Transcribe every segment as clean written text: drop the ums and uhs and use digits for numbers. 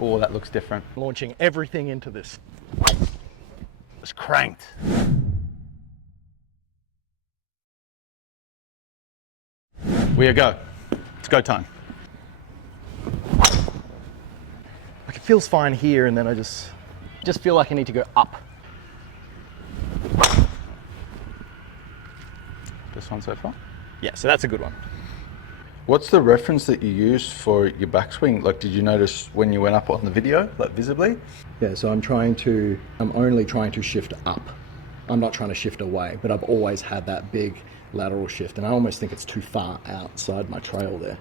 Oh, that looks different. Launching everything into this. It's cranked. We go. It's go time. Like it feels fine here, and then I just feel like I need to go up. This one so far? Yeah, so that's a good one. What's the reference that you use for your backswing? Like, did you notice when you went up on the video, like visibly? Yeah, so I'm only trying to shift up. I'm not trying to shift away, but I've always had that big lateral shift, and I almost think it's too far outside my trail there,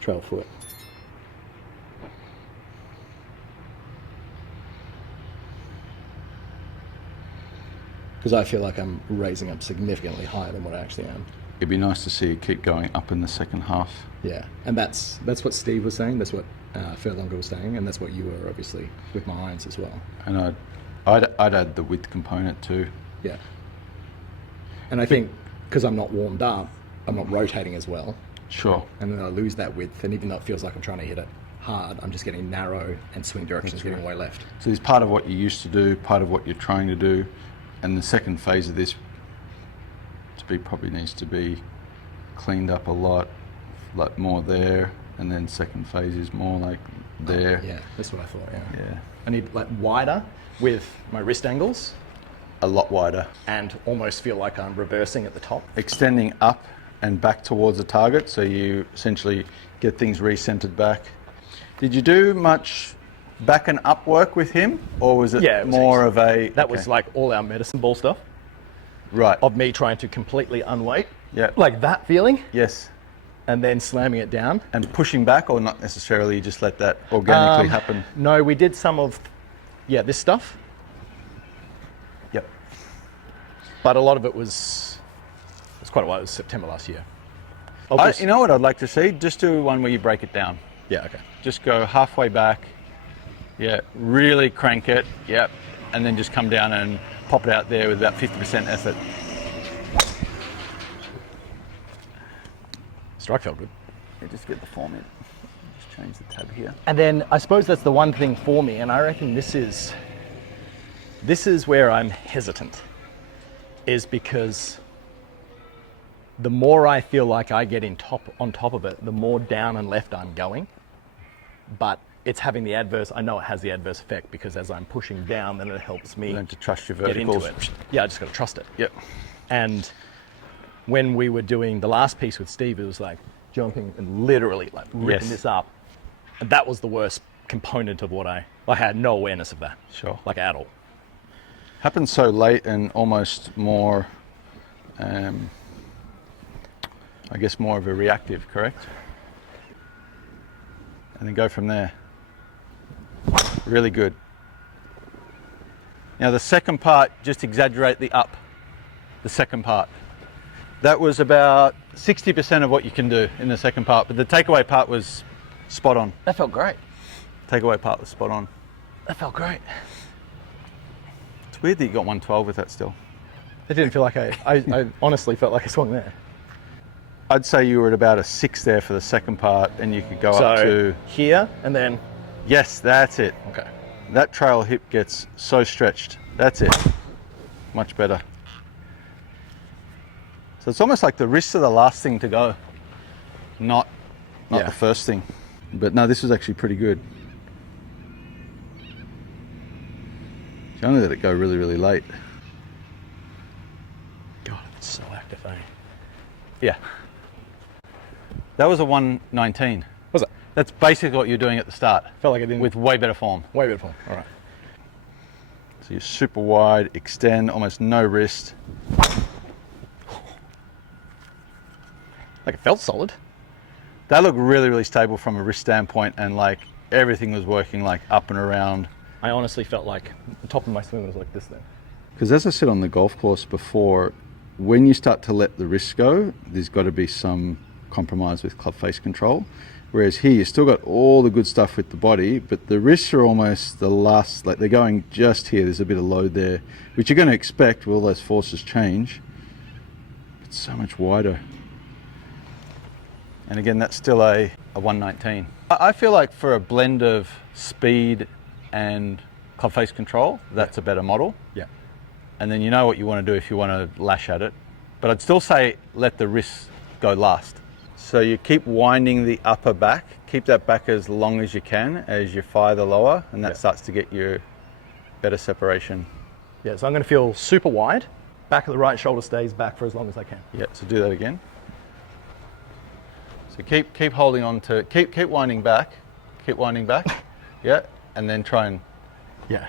trail foot. Because I feel like I'm raising up significantly higher than what I actually am. It'd be nice to see you keep going up in the second half. Yeah, and that's what Steve was saying, that's what Furlonger was saying, and that's what you were obviously with my irons as well. And I'd add the width component too. Yeah. And I think because I'm not warmed up, I'm not rotating as well. Sure. And then I lose that width, and even though it feels like I'm trying to hit it hard, I'm just getting narrow and swing directions getting way left. So there's part of what you used to do, part of what you're trying to do, and the second phase of this probably needs to be cleaned up a lot, like more there, and then second phase is more like there. Yeah, that's what I thought, Yeah. I need like wider with my wrist angles. A lot wider. And almost feel like I'm reversing at the top. Extending up and back towards the target, so you essentially get things recentered back. Did you do much back and up work with him, or was it more of a... That was like all our medicine ball stuff. Right. Of me trying to completely unweight. Yeah. Like that feeling. Yes. And then slamming it down. And pushing back, or not necessarily, you just let that organically happen? No, we did some of, this stuff. Yep. But a lot of it was quite a while. It was September last year. You know what I'd like to see? Just do one where you break it down. Yeah, okay. Just go halfway back. Yeah, really crank it. Yep. And then just come down and pop it out there with about 50% effort. Strike felt good. Yeah, just get the form in. Just change the tab here. And then I suppose that's the one thing for me, and I reckon this is where I'm hesitant, is because the more I feel like I get on top of it, the more down and left I'm going. But it's having the adverse, I know it has the adverse effect, because as I'm pushing down, then it helps me learn to trust your get verticals. into it. Yeah, I just got to trust it. Yep. And when we were doing the last piece with Steve, it was like jumping and literally like ripping this up. And that was the worst component of what I had no awareness of that. Sure. Like at all. Happens so late and almost more, I guess more of a reactive, correct? And then go from there. Really good. Now the second part, just exaggerate the up. The second part. That was about 60% of what you can do in the second part, but the takeaway part was spot on. That felt great. Takeaway part was spot on. That felt great. It's weird that you got 112 with that still. It didn't feel like I honestly felt like I swung there. I'd say you were at about a 6 there for the second part, and you could go up to... here, and then... Yes, that's it. Okay. That trail hip gets so stretched. That's it. Much better. So it's almost like the wrists are the last thing to go, not the first thing. But no, this was actually pretty good. You only let it go really, really late. God, it's so active, eh? Yeah. That was a 119. Was it? That's basically what you're doing at the start. Felt like I didn't... With way better form. Way better form, all right. So you're super wide, extend, almost no wrist. Like it felt solid. That looked really, really stable from a wrist standpoint, and like everything was working like up and around. I honestly felt like the top of my swing was like this then. Because as I said on the golf course before, when you start to let the wrist go, there's got to be some compromise with club face control. Whereas here, you still got all the good stuff with the body, but the wrists are almost the last, like they're going just here. There's a bit of load there, which you're going to expect with all those forces change. It's so much wider. And again, that's still a 119. I feel like for a blend of speed and club face control, that's a better model. Yeah. And then you know what you want to do if you want to lash at it. But I'd still say let the wrists go last. So you keep winding the upper back, keep that back as long as you can as you fire the lower, and that starts to get you better separation. Yeah, so I'm going to feel super wide. Back of the right shoulder stays back for as long as I can. Yeah, so do that again. So keep holding on to, keep winding back, yeah, and then try and. Yeah.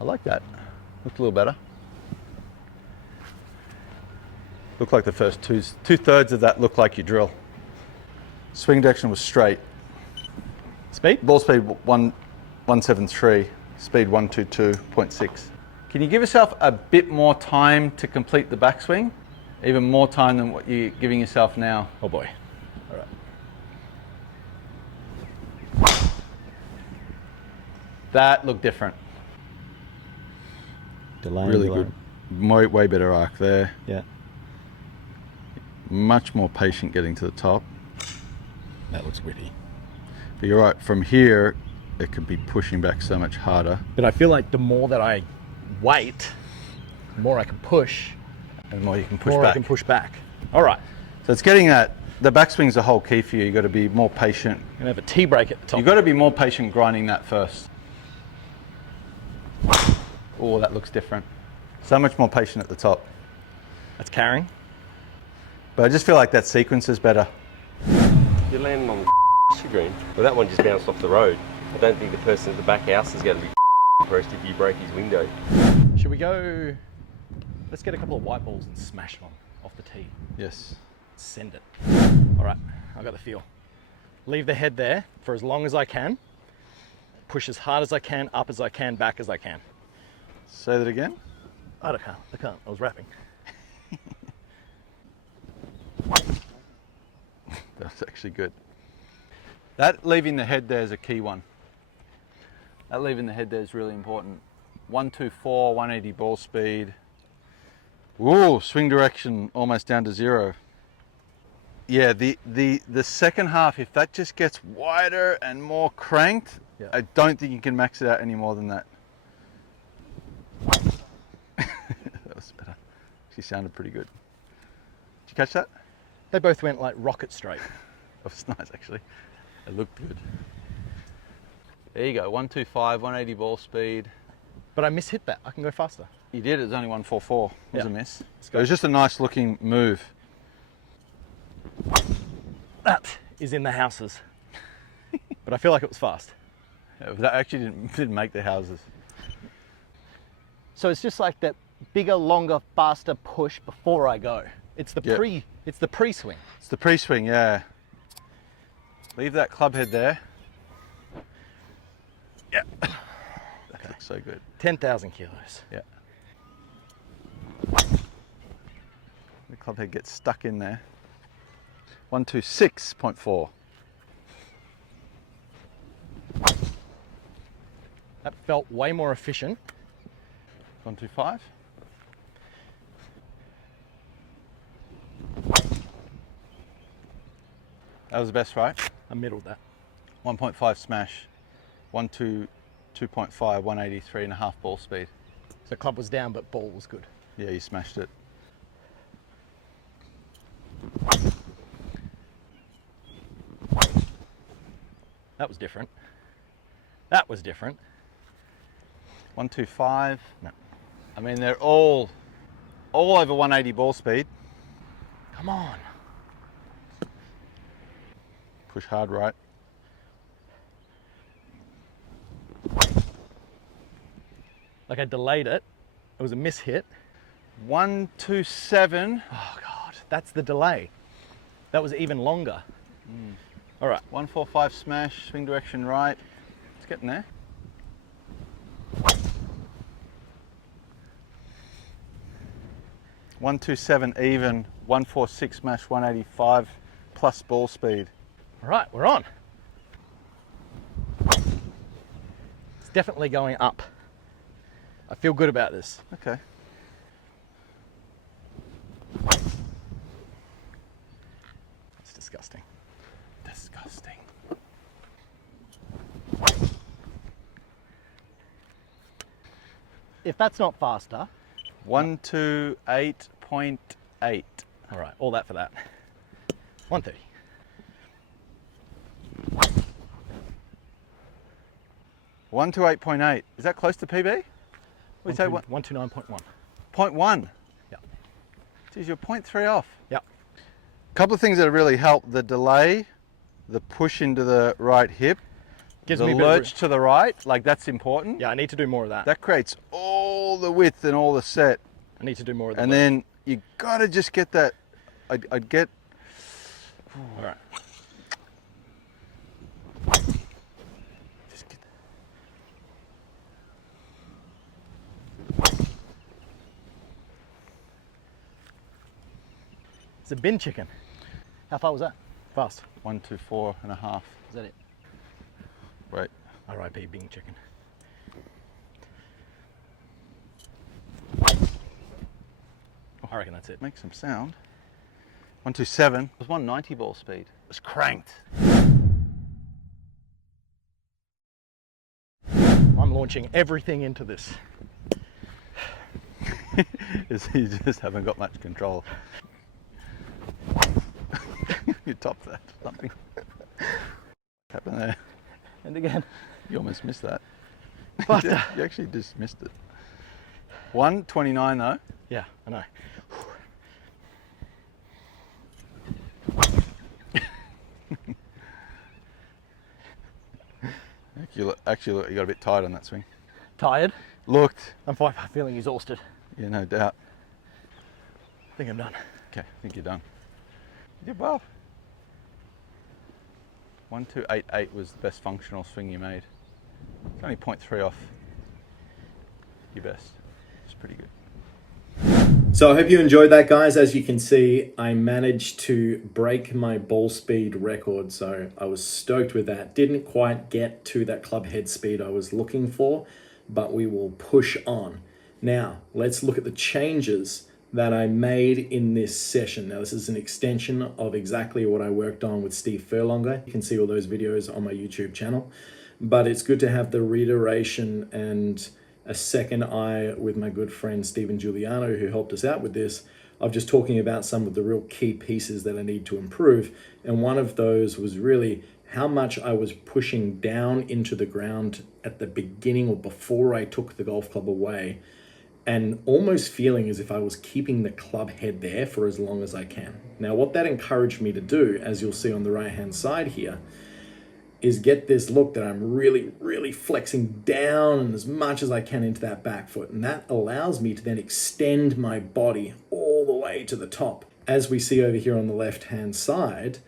I like that. Looked a little better. Looked like the first two-thirds of that looked like your drill. Swing direction was straight. Speed? Ball speed 173, speed 122.6. Can you give yourself a bit more time to complete the backswing? Even more time than what you're giving yourself now? Oh boy. All right. That looked different. Really good. Way better arc there. Yeah. Much more patient getting to the top. That looks witty. But you're right, from here, it could be pushing back so much harder. But I feel like the more that I wait, the more I can push. And the more you can push back. All right. So it's getting that, the backswing's the whole key for you. You've got to be more patient. I'm going to have a T-break at the top. You've got to be more patient grinding that first. Oh, that looks different. So much more patient at the top. That's carrying. But I just feel like that sequence is better. You're landing on the green. Well, that one just bounced off the road. I don't think the person at the back house is going to be impressed if you break his window. Should we go? Let's get a couple of white balls and smash them off the tee. Yes. Send it. All right, I got the feel. Leave the head there for as long as I can. Push as hard as I can, up as I can, back as I can. Say that again. I can't. I was rapping. That's actually good. That leaving the head there is a key one. That leaving the head there is really important. 124, 180 ball speed. Whoa, swing direction almost down to 0. Yeah, the second half, if that just gets wider and more cranked, Yeah. I don't think you can max it out any more than that. That was better. She sounded pretty good. Did you catch that? They both went like rocket straight. That was nice, actually. It looked good. There you go, 125, 180 ball speed. But I mishit that. I can go faster. You did, it was only 144. It was Yeah. a miss. It go. was just a nice looking move. That is in the houses. But I feel like it was fast. Yeah, that actually didn't make the houses. So it's just like that bigger, longer, faster push before I go. It's the Yep. It's the pre-swing. It's the pre-swing, yeah. Leave that club head there. Yeah. That looks so good. 10,000 kilos. Yeah. The club head gets stuck in there. 126.4. That felt way more efficient. 125. That was the best, right? I middled that. 1.5 smash, 2.5, 183.5 ball speed. So club was down, but ball was good. Yeah, you smashed it. That was different. That was different. 125. No. I mean, they're all over 180 ball speed. Come on. Push hard right. Like I delayed it. It was a mishit. 127. Oh God, that's the delay. That was even longer. All right. 145 smash, swing direction right. It's getting there. One two seven even, 146 smash, 185 plus ball speed. All right, we're on. It's definitely going up. I feel good about this. Okay. if that's not faster. 128.8. All right, all that for that. 130. 128.8. Is that close to PB? We say 129.1. 0.1. Yeah. Geez, you're 0.3 off. Yeah. A couple of things that really help: the delay, the push into the right hip, Gives the me a bit of lurch to the right. Like, that's important. Yeah, I need to do more of that. That creates all the width and all the set. I need to do more of that. And then you gotta just get that. I'd get. All right. Just get It's a bin chicken. How far was that? Fast. 124.5. Is that it? Right. R.I.P. Bing chicken. I reckon that's it. Make some sound. 127. It was 190 ball speed. It's cranked. I'm launching everything into this. You just haven't got much control. You topped that. Something happened there. And again. You almost missed that. Faster. You actually just missed it. 129 though. Yeah, I know. Actually, you got a bit tired on that swing. Tired? Looked. I'm feeling exhausted. Yeah, no doubt. I think I'm done. Okay, I think you're done. You did well. 1288 was the best functional swing you made. It's only 0.3 off your best. It's pretty good. So I hope you enjoyed that, guys. As you can see, I managed to break my ball speed record, so I was stoked with that. Didn't quite get to that club head speed I was looking for, but we will push on. Now, let's look at the changes that I made in this session. Now, this is an extension of exactly what I worked on with Steve Furlonger. You can see all those videos on my YouTube channel, but it's good to have the reiteration and a second eye with my good friend Steven Giuliano, who helped us out with this, of just talking about some of the real key pieces that I need to improve. And one of those was really how much I was pushing down into the ground at the beginning or before I took the golf club away, and almost feeling as if I was keeping the club head there for as long as I can. Now, what that encouraged me to do, as you'll see on the right-hand side here, is get this look that I'm really, really flexing down as much as I can into that back foot. And that allows me to then extend my body all the way to the top. As we see over here on the left-hand side,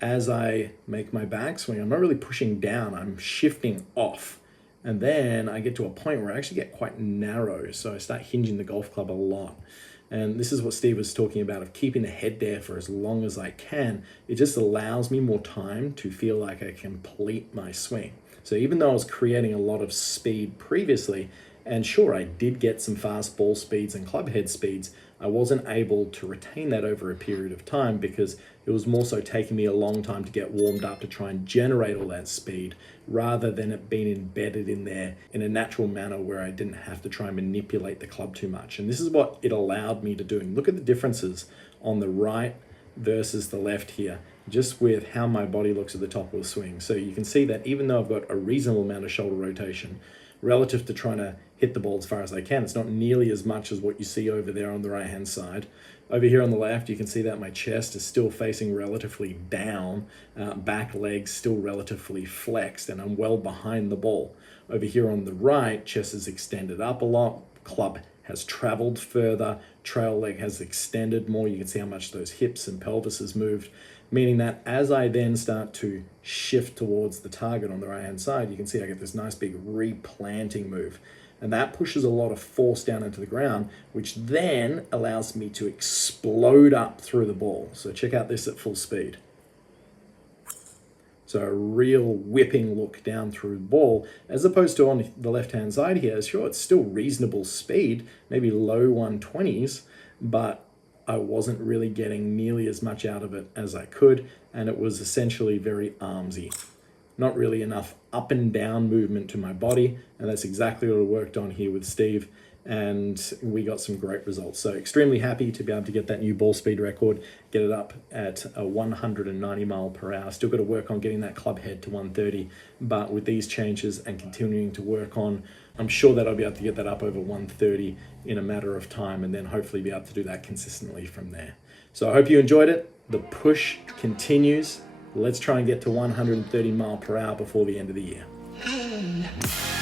as I make my backswing, I'm not really pushing down, I'm shifting off. And then I get to a point where I actually get quite narrow. So I start hinging the golf club a lot. And this is what Steve was talking about, of keeping the head there for as long as I can. It just allows me more time to feel like I complete my swing. So even though I was creating a lot of speed previously, and sure, I did get some fast ball speeds and club head speeds, I wasn't able to retain that over a period of time because it was more so taking me a long time to get warmed up to try and generate all that speed, rather than it being embedded in there in a natural manner where I didn't have to try and manipulate the club too much. And this is what it allowed me to do. And look at the differences on the right versus the left here, just with how my body looks at the top of the swing. So you can see that even though I've got a reasonable amount of shoulder rotation, relative to trying to hit the ball as far as I can, it's not nearly as much as what you see over there on the right-hand side. Over here on the left, you can see that my chest is still facing relatively down, back legs still relatively flexed, and I'm well behind the ball. Over here on the right, chest is extended up a lot, club has traveled further, trail leg has extended more. You can see how much those hips and pelvis has moved, meaning that as I then start to shift towards the target on the right-hand side, you can see I get this nice big replanting move. And that pushes a lot of force down into the ground, which then allows me to explode up through the ball. So check out this at full speed. So a real whipping look down through the ball, as opposed to on the left-hand side here. Sure, it's still reasonable speed, maybe low 120s, but I wasn't really getting nearly as much out of it as I could, and it was essentially very armsy. Not really enough up and down movement to my body, and that's exactly what I worked on here with Steve. and we got some great results. So extremely happy to be able to get that new ball speed record, get it up at a 190 mile per hour. Still got to work on getting that club head to 130, but with these changes and continuing to work on, I'm sure that I'll be able to get that up over 130 in a matter of time, and then hopefully be able to do that consistently from there. So I hope you enjoyed it. The push continues. Let's try and get to 130 mile per hour before the end of the year.